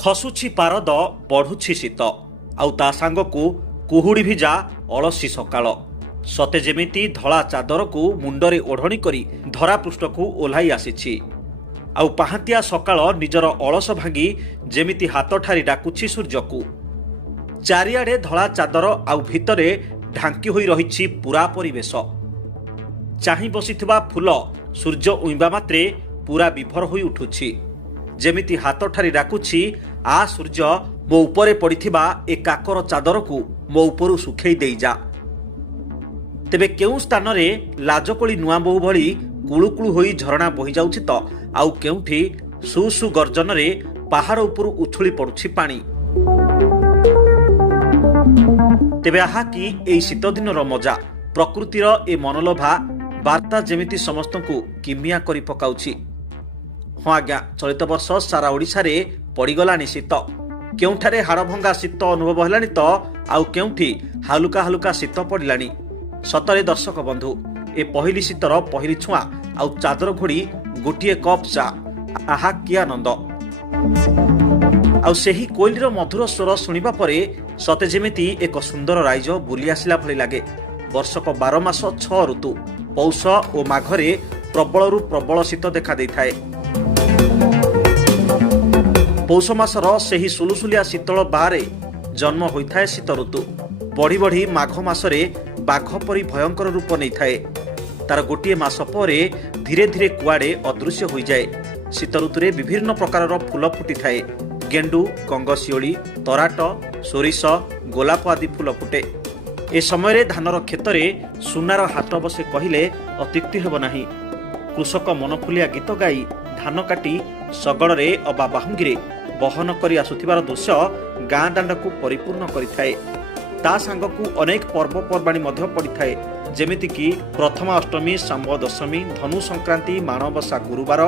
ଖସୁଛି ପାରଦ ବଢୁଛି ଶୀତ ଆଉ ତା ସାଙ୍ଗକୁ କୁହୁଡ଼ି ଭିଜା ଅଳସୀ ସକାଳ। ସତେ ଯେମିତି ଧଳା ଚାଦରକୁ ମୁଣ୍ଡରେ ଓଢ଼ଣି କରି ଧରାପୃଷ୍ଠକୁ ଓହ୍ଲାଇ ଆସିଛି। ଆଉ ପାହାନ୍ତିଆ ସକାଳ ନିଜର ଅଳସ ଭାଙ୍ଗି ଯେମିତି ହାତଠାରି ଡାକୁଛି ସୂର୍ଯ୍ୟକୁ। ଚାରିଆଡ଼େ ଧଳା ଚାଦର ଆଉ ଭିତରେ ଢାଙ୍କି ହୋଇ ରହିଛି ପୁରା ପରିବେଶ। ଚାହିଁ ବସିଥିବା ଫୁଲ ସୂର୍ଯ୍ୟ ଉଇଁବା ମାତ୍ରେ ପୁରା ବିଭୋର ହୋଇ ଉଠୁଛି। ଯେମିତି ହାତଠାରି ଡାକୁଛି, ଆ ସୂର୍ଯ୍ୟ, ମୋ ଉପରେ ପଡ଼ିଥିବା ଏ କାକର ଚାଦରକୁ ମୋ ଉପରୁ ଶୁଖେଇ ଦେଇଯା। ତେବେ କେଉଁ ସ୍ଥାନରେ ଲାଜକୋଳି ନୂଆ ବୋହୂ ଭଳି କୁଳୁକୁଳୁ ହୋଇ ଝରଣା ବୋହିଯାଉଛି ତ ଆଉ କେଉଁଠି ସୁ ସୁ ଗର୍ଜନରେ ପାହାଡ଼ ଉପରୁ ଉଛୁଳି ପଡ଼ୁଛି ପାଣି। ତେବେ ଆହା କି ଏଇ ଶୀତଦିନର ମଜା। ପ୍ରକୃତିର ଏ ମନଲୋଭା ବାର୍ତ୍ତା ଯେମିତି ସମସ୍ତଙ୍କୁ କିମିଆ କରି ପକାଉଛି। ହଁ ଆଜ୍ଞା, ଚଳିତ ବର୍ଷ ସାରା ଓଡ଼ିଶାରେ ପଡ଼ିଗଲାଣି ଶୀତ। କେଉଁଠାରେ ହାଡ଼ଭଙ୍ଗା ଶୀତ ଅନୁଭବ ହେଲାଣି ତ ଆଉ କେଉଁଠି ହାଲୁକା ହାଲୁକା ଶୀତ ପଡ଼ିଲାଣି। ସତରେ ଦର୍ଶକ ବନ୍ଧୁ, ଏ ପହିଲି ଶୀତର ପହିଲି ଛୁଆଁ ଆଉ ଚାଦର ଘୋଡ଼ି ଗୋଟିଏ କପ୍ ଚା, ଆହା କି ଆନନ୍ଦ। ଆଉ ସେହି କୋଇଲିର ମଧୁର ସ୍ୱର ଶୁଣିବା ପରେ ସତେ ଯେମିତି ଏକ ସୁନ୍ଦର ରାଇଜ ବୁଲି ଆସିଲା ଭଳି ଲାଗେ। ବର୍ଷକ 12 ମାସ 6 ଋତୁ, ପୌଷ ଓ ମାଘରେ ପ୍ରବଳରୁ ପ୍ରବଳ ଶୀତ ଦେଖା ଦେଇଥାଏ। ପୌଷ ମାସର ସେହି ସୁଲୁସୁଲିଆ ଶୀତଳ ବାହାରେ ଜନ୍ମ ହୋଇଥାଏ ଶୀତ ଋତୁ। ବଢ଼ି ବଢ଼ି ମାଘ ମାସରେ ବାଘ ପରି ଭୟଙ୍କର ରୂପ ନେଇଥାଏ। ତାର ଗୋଟିଏ ମାସ ପରେ ଧୀରେ ଧୀରେ କୁଆଡ଼େ ଅଦୃଶ୍ୟ ହୋଇଯାଏ। ଶୀତ ଋତୁରେ ବିଭିନ୍ନ ପ୍ରକାରର ଫୁଲ ଫୁଟିଥାଏ। ଗେଣ୍ଡୁ, ଗଙ୍ଗଶିଉଳି, ତରାଟ, ସୋରିଷ, ଗୋଲାପ ଆଦି ଫୁଲ ଫୁଟେ। ଏ ସମୟରେ ଧାନର କ୍ଷେତରେ ସୁନାର ହାଟ ବସେ କହିଲେ ଅତ୍ୟୁକ୍ତି ହେବ ନାହିଁ। କୃଷକ ମନଫୁଲିଆ ଗୀତ ଗାଇ ଧାନ କାଟି ଶଗଡ଼ରେ ଅବା ବାହୁଙ୍ଗିରେ ବହନ କରି ଆସୁଥିବାର ଦୃଶ୍ୟ ଗାଁ ଦାଣ୍ଡକୁ ପରିପୂର୍ଣ୍ଣ କରିଥାଏ। ତା ସାଙ୍ଗକୁ ଅନେକ ପର୍ବପର୍ବାଣୀ ମଧ୍ୟ ପଡ଼ିଥାଏ, ଯେମିତିକି ପ୍ରଥମା ଅଷ୍ଟମୀ, ଶାମ୍ବ ଦଶମୀ, ଧନୁ ସଂକ୍ରାନ୍ତି, ମାଣବସା ଗୁରୁବାର,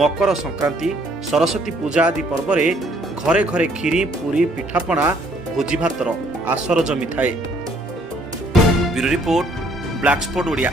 ମକର ସଂକ୍ରାନ୍ତି, ସରସ୍ୱତୀ ପୂଜା ଆଦି ପର୍ବରେ ଘରେ ଘରେ କ୍ଷୀରି, ପୁରୀ, ପିଠାପଣା, ଭୋଜି ଭାତର ଆସର ଜମିଥାଏ। Bureau report, black spot Odia.